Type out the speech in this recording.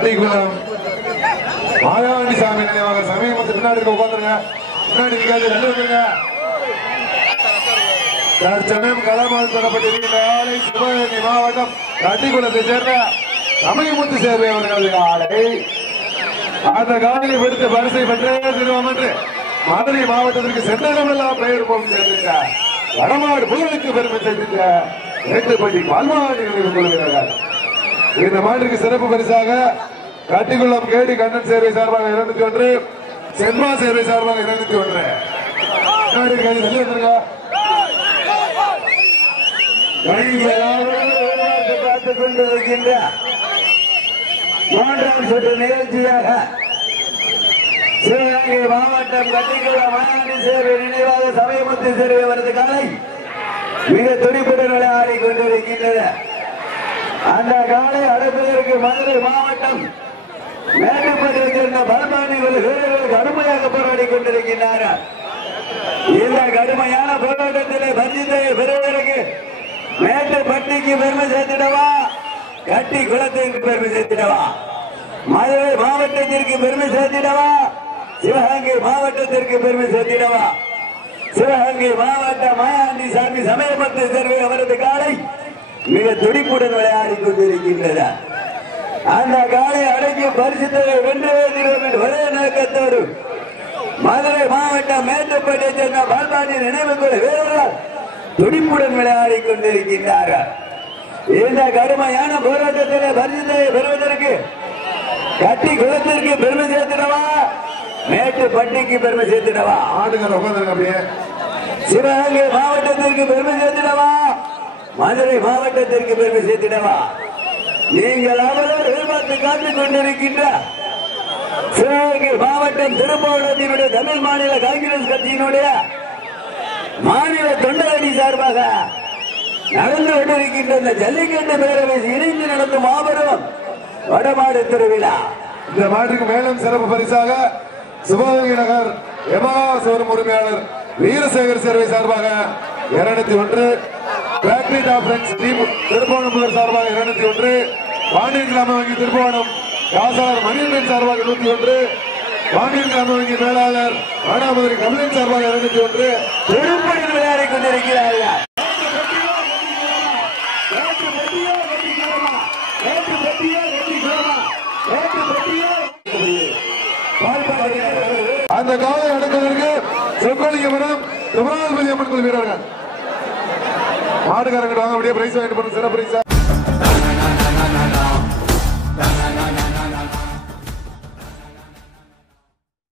கட்டிக்குளம் மாயாண்டி சாமி நினைவாக சமயம் பின்னாடி உட்காந்துருங்க. பின்னாடி இருக்காது நல்ல வந்துருங்க. தற்சமயம் களமால் தரப்பட்டிருக்கின்ற ஆலை சிவகங்கை மாவட்டம் கட்டிக்குளத்தை சேர்ந்த சமயமுத்து சேர்வை அவர்களது ஆலை. அந்த காலையை விடுத்து பரிசை பெற்றே திருவோம் என்று மதுரை மாவட்டத்திற்கு சென்றடமெல்லாம் பெயர் போகும் சேர்ந்திருக்க வடமாடு புகழுக்கு பெருமை சேர்ந்திருக்க மேட்டுப்பட்டி பால்மாடி நினைவு கொள்கிறார்கள். இந்த மாட்டிற்கு சிறப்பு பரிசாக கட்டிக்குளம் கேடி கண்ணன் சேர்வை சார்பாக 201, சென்மா சேர்வை சார்பாக 201. பார்த்துக் கொண்டிருக்கின்ற 3ஆம் சுற்று நிகழ்ச்சியாக சிவகங்கை மாவட்டம் கட்டிக்குளம் மாயாண்டி சேர்வை நினைவாக சமயமுத்து சேர்வை அவரது காலை மிக துடிப்புடன் விளையாடி கொண்டிருக்கின்றது. அந்த காலை அடைப்பதற்கு மதுரை மாவட்டம் மேட்டுப்பட்டியை சேர்ந்த பல்பாண்டிகள் வீரர்கள் கடுமையாக போராடி கொண்டிருக்கின்றனர். இந்த கடுமையான போராட்டத்திலே பரிசை பெறுவதற்கு மேட்டுப்பட்டிக்கு பெருமை சேர்த்திடவா, கட்டி குளத்திற்கு பெருமை சேர்த்திடவா, மதுரை மாவட்டத்திற்கு பெருமை சேர்த்திடவா, சிவகங்கை மாவட்டத்திற்கு பெருமை சேர்த்திடவா? சிவகங்கை மாவட்ட மாயாண்டி சாமி சமயமுத்து சேர்வை அவரது காலை மிக துடிப்புடன் விளையாடி கொண்டிருக்கின்றது. அந்த காலை அடங்கி பரிசுத்தை வென்றே தீர்வோம் என்ற ஒரே நோக்கத்தோடு மதுரை மாவட்டம் மேட்டுப்பட்டியை சேர்ந்த பால்பாண்டி நினைவுக்குழு வீரர்கள் துடிப்புடன் விளையாடி கொண்டிருக்கின்றார்கள். இந்த கடுமையான போராட்டத்தில் பரிசுத்தை பெறுவதற்கு கட்டி குளத்திற்கு பெருமை சேர்த்திடவா, மேட்டுப்பட்டிக்கு பெருமை சேர்த்திடவா? சிவகங்கை மாவட்டத்திற்கு பெருமை சேர்த்திடவா, மதுரை மாவட்டத்திற்கு பெருமை சேர்த்திடவா? நீங்கள் அவரோடு எதிர்பார்த்து காத்துக் கொண்டிருக்கின்ற சிவகங்கை மாவட்டம் திருப்பவனத்தினுடைய தமிழ் மாநில காங்கிரஸ் கட்சியினுடைய மாநில தொண்டரணி சார்பாக நடந்து கொண்டிருக்கின்ற இந்த ஜல்லிக்கட்டு பேரவை இணைந்து நடத்தும் மாபெரும் வடமாடு திருவிழா. இந்த மாட்டுக்கு மேலும் சிறப்பு பரிசாக சிவகங்கை நகர் எமா சோரும் உரிமையாளர் வீரசேகர் சேர்வை சார்பாக 201, bakery top friends team Thiruppuvanam சார்பாக 201, பாண்டியன் கிராம வங்கி திருப்பவனம் காசாளர் மணியன் சார்பாக 101, பாண்டியன் கிராம வங்கி மேலாளர் மானாமதுரை கமலன் சார்பாக 201 திருப்பணியில் விளையாடி கொண்டிருக்கிறார்கள். அந்த காலை அடக்குவதற்கு சொக்கலிங்கபுரம் துமராஜபதி அம்மன் கோயில் வீரர்கள் மாடுகாரங்க வாங்க அப்படியே பிரைஸ் வாங்கிட்டு போன சிறப்பு பிரைஸ்.